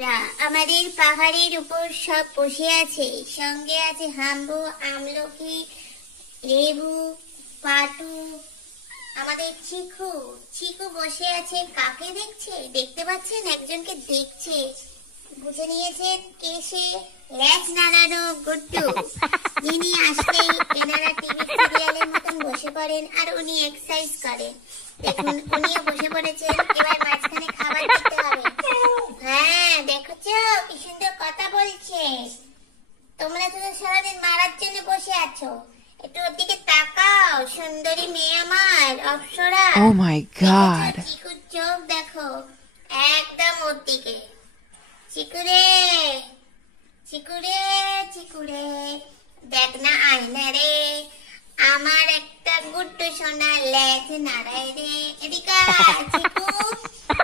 বন্ধুরা, আমাদের পাহাড়ের উপর সব বসে আছে, সঙ্গে আছে হাম্বু, আমলকি, লেবু, পাটু। আমাদের চিকু চিকু বসে আছে। কাকে দেখছে? দেখতে পাচ্ছেন? একজনকে দেখছে। বুঝে নিয়েছেন কে সে? লেজ নাড়ানো গুড্ডু, যিনি আসলেই এনারা টিভি সিরিয়ালের মতন বসে পড়েন আর উনি এক্সারসাইজ করেন। দেখুন, উনিও বসে পড়েছেন। এবার মাঝখানে খাবার দিতে হবে। হ্যাঁ, দেখছো কি সুন্দর কথা বলছে। তোমরা তো সারাদিন মারার জন্য বসে আছো। একটু ওর দিকে তাকাও, সুন্দরী মেয়ে আমার, অপ্সরা। Oh my God! চিকুর চোখ দেখো, একদম ওর দিকে। চিকুরে, চিকুরে, চিকুরে, দেখ না আয়না রে, আমার একটা গুড্ডু সোনা লেজ নাড়ায় রে। এদিকে চিকু,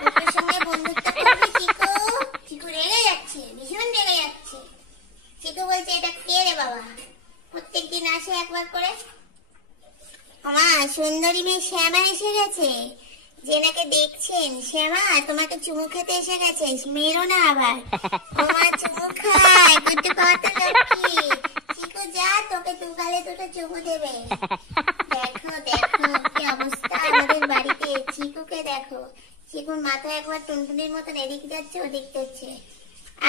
গুড্ডুর সঙ্গে বন্ধুত্ব করবি চিকু? চিকু রেগে যাচ্ছে, ভীষণ রেগে যাচ্ছে। চিকু বলছে, এটা কে রে বাবা? প্রত্যেকদিন আসে একবার করে। আমার সুন্দরী মেয়ে শ্যামা এসে গেছে। যেনাকে দেখছেন, শ্যামা তোমাকে চুমু খেতে এসে গেছে। মেরো না আবার। আমার চুমু খায়, গুড্ডু কত লক্ষ্মী। চিকু যা, তোকে দু গালে দুটো চুমু দেবে। দেখো দেখো কি অবস্থা আমাদের বাড়িতে। চিকুকে দেখো, চিকুর মাথা একবার টুনটুনির মতন এদিক যাচ্ছে ওদিক যাচ্ছে।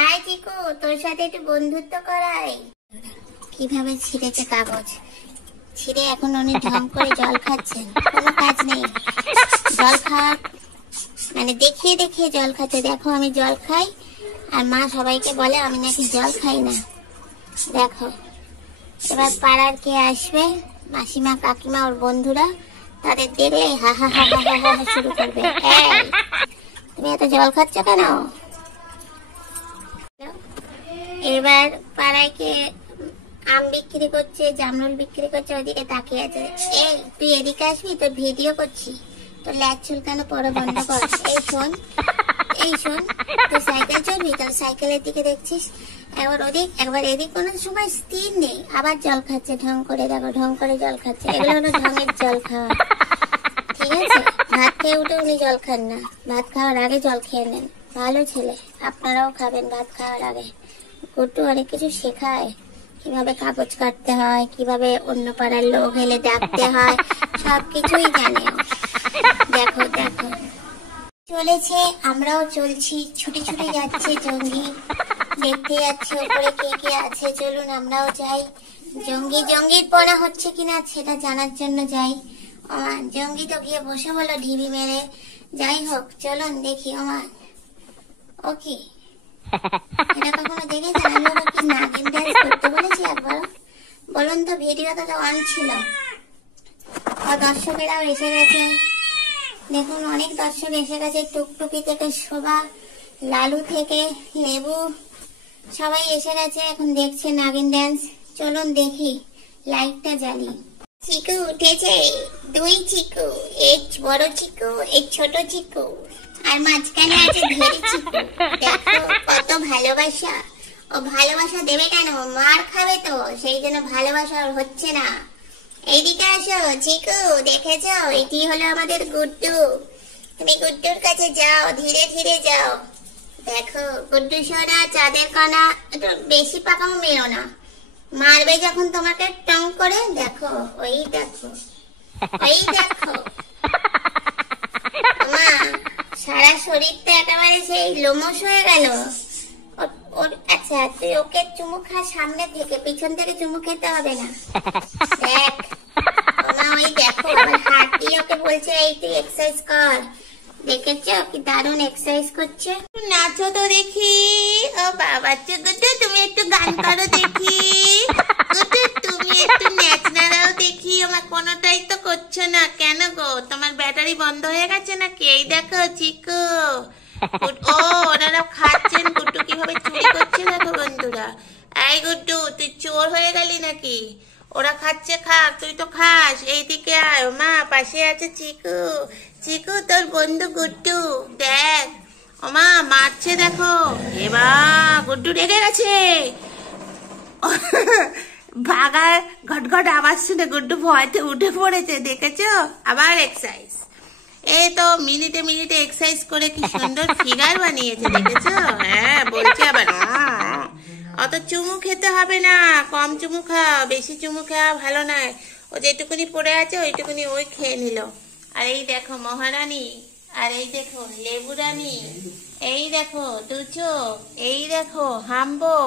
আয় চিকু, তোর সাথে একটু বন্ধুত্ব করাই। কিভাবে ছিঁড়েছে কাগজ, ছিঁড়ে এখন উনি ঢং করে জল খাচ্ছেন। কোনো কাজ নেই, জল খাওয়া মানে দেখিয়ে দেখিয়ে জল খাচ্ছে। দেখো আমি জল খাই, আর মা সবাইকে বলে আমি নাকি জল খাই না। দেখো এবার পাড়ার কে আসবে, মাসিমা, কাকিমা, ওর বন্ধুরা, তাদের দেখলে হা হা হা হা হা হা শুরু করবে। এই, তুমি এত জল খাচ্ছ কেন? এবার পাড়ায় কে আম বিক্রি করছে, জামরুল বিক্রি করছে, ওইদিকে তাকিয়ে আছে। এই তুই এদিকে আসবি, তোর ভিডিও করছি। তোর ল্যাজ চুলকানো পরে বন্ধ কর। এই শোন, এই শোন, তুই সাইকেল চলবি, তোর সাইকেলের দিকে দেখছিস একবার ওদিক একবার এদিক, কোনো সময় স্থির নেই। আবার জল খাচ্ছে ঢং করে, দেখো ঢং করে জল খাচ্ছে। এগুলো হলো ঢঙের জল খাওয়া, ঠিক আছে? ভাত খেয়ে উঠে উনি জল খান না, ভাত খাওয়ার আগে জল খেয়ে নেন। ভালো ছেলে, আপনারাও খাবেন ভাত খাওয়ার আগে। গুড্ডু অনেক কিছু শেখায়, কিভাবে কাগজ কাটতে হয়, কিভাবে অন্য পাড়ার লোক এলে ডাকতে হয়, সবকিছুই জানে। দেখো দেখো চলেছে, আমরাও চলছি। ছুটে ছুটে যাচ্ছে জঙ্গি, দেখতে যাচ্ছে ওপরে কে কে আছে। চলুন আমরাও যাই। জঙ্গি জঙ্গির পড়া হচ্ছে কিনা সেটা জানার জন্য যাই। জঙ্গি তো গিয়ে বসে বলো ঢিবি মেরে। যাই হোক, চলুন দেখি। ও কি এটা কখনো দেখেছেন? আমি ওরা কি নাগিন ড্যান্স করতে বলেছি একবার? বলুন তো, ভিডিওটা তো অন ছিল। দর্শকেরাও এসে গেছে, দেখুন অনেক দর্শক এসে গেছে। টুকটুকি থেকে শোভা, লালু থেকে লেবু, সবাই এসে গেছে। এখন দেখছে নাগিন ড্যান্স। চলুন দেখি, লাইটটা জ্বালি। চিকু উঠেছে, দুই চিকু, এক বড় চিকু, এক ছোট চিকু, আর মাঝখানে আছে ধেরি চিকু। দেখো কত ভালোবাসা। ও ভালোবাসা দেবে কেন? মার খাবে তো, সেই জন্য ভালোবাসা হচ্ছে না। এইদিকে আসো চিকু, দেখেছো? এটি হলো আমাদের গুড্ডু। তুমি গুড্ডুর কাছে যাও, ধীরে ধীরে যাও। দেখো গুড্ডু সোনা, চাঁদের কণা, একটু বেশি পাকামো মেরো না, মারবে যখন তোমাকে টং করে। দেখো ওই দেখো, ওই দেখো। মা সারা শরীরটা একেবারে সেই লোমশ হয়ে গেল। আচ্ছা তুই ওকে চুমু খা সামনে থেকে, পিছন থেকে চুমু খেতে হবে না। দেখ মা, ওই দেখো আমার হাত দিয়ে ওকে বলছে এই তুই এক্সারসাইজ কর। দেখেছো কি দারুণ এক্সারসাইজ করছে? নাচো তো দেখি। ও বাবা, গুড্ডু তুমি একটু গান করো দেখি। গুড্ডু তুমি একটু নাচ নাড়াও দেখি। আমার কোনোটাই তো করছো না কেন গো? তোমার ব্যাটারি বন্ধ হয়ে গেছে নাকি? এই দেখো চিকু, ও ওনারা খাচ্ছেন। গুড্ডু কিভাবে চুরি করছে দেখো বন্ধুরা। এই গুড্ডু, তুই চোর হয়ে গেলি নাকি? ওরা খাচ্ছে, খাক, তুই তো খাস। এইদিকে আয় মা, পাশে আছে চিকু। চিকু তোর বন্ধু গুড্ডু, দেখ ওমা মারছে দেখো। এবার গুড্ডু রেগে গেছে। ভাগার ঘটঘট আওয়াজ শুনে গুড্ডু ভয়তে উঠে পড়েছে। দেখেছো? আবার এক্সারসাইজ। এই তো মিনিটে মিনিটে এক্সারসাইজ করে কি সুন্দর ফিগার বানিয়েছে, দেখেছো? হ্যাঁ চুমু খেতে হবে না, কম চুমু খাও, বেশি চুমু খাওয়া ভালো নয়। ও যেটুকুনি পড়ে আছে ওইটুকুনি ওই খেয়ে নিল। আর এই দেখো মহারানী, আর এই দেখো লেবু রানী, এই দেখো দুচো, এই দেখো হাম্বো,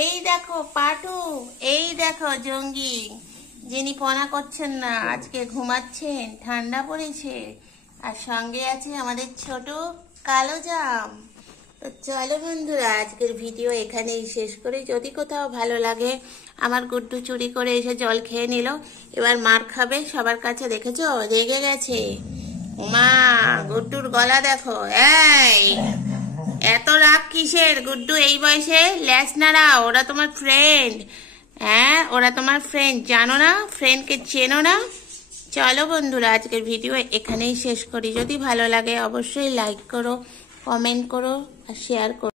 এই দেখো পাটু, এই দেখো জঙ্গি, যিনি পনা করছেন না, আজকে ঘুমাচ্ছেন, ঠান্ডা পড়েছে। আর সঙ্গে আছে আমাদের ছোট কালো জাম। তো চলো বন্ধুরা, আজকের ভিডিও এখানেই শেষ করি। যদি কোথাও ভালো লাগে, আমার গুড্ডু চুরি করে এসে জল খেয়ে নিল, এবার মার খাবে সবার কাছে, দেখেছো রেগে গেছে। মা গুড্ডুর গলা দেখো, এই এত রাগ কিসের? গুড্ডু এই বয়সে ল্যাস নাড়া, ওরা তোমার ফ্রেন্ড। হ্যাঁ ওরা তোমার ফ্রেন্ড, জানো না? ফ্রেন্ডকে চেনো না? চলো বন্ধুরা, আজকের ভিডিও এখানেই শেষ করি। যদি ভালো লাগে অবশ্যই লাইক করো, কমেন্ট করো আর শেয়ার করো।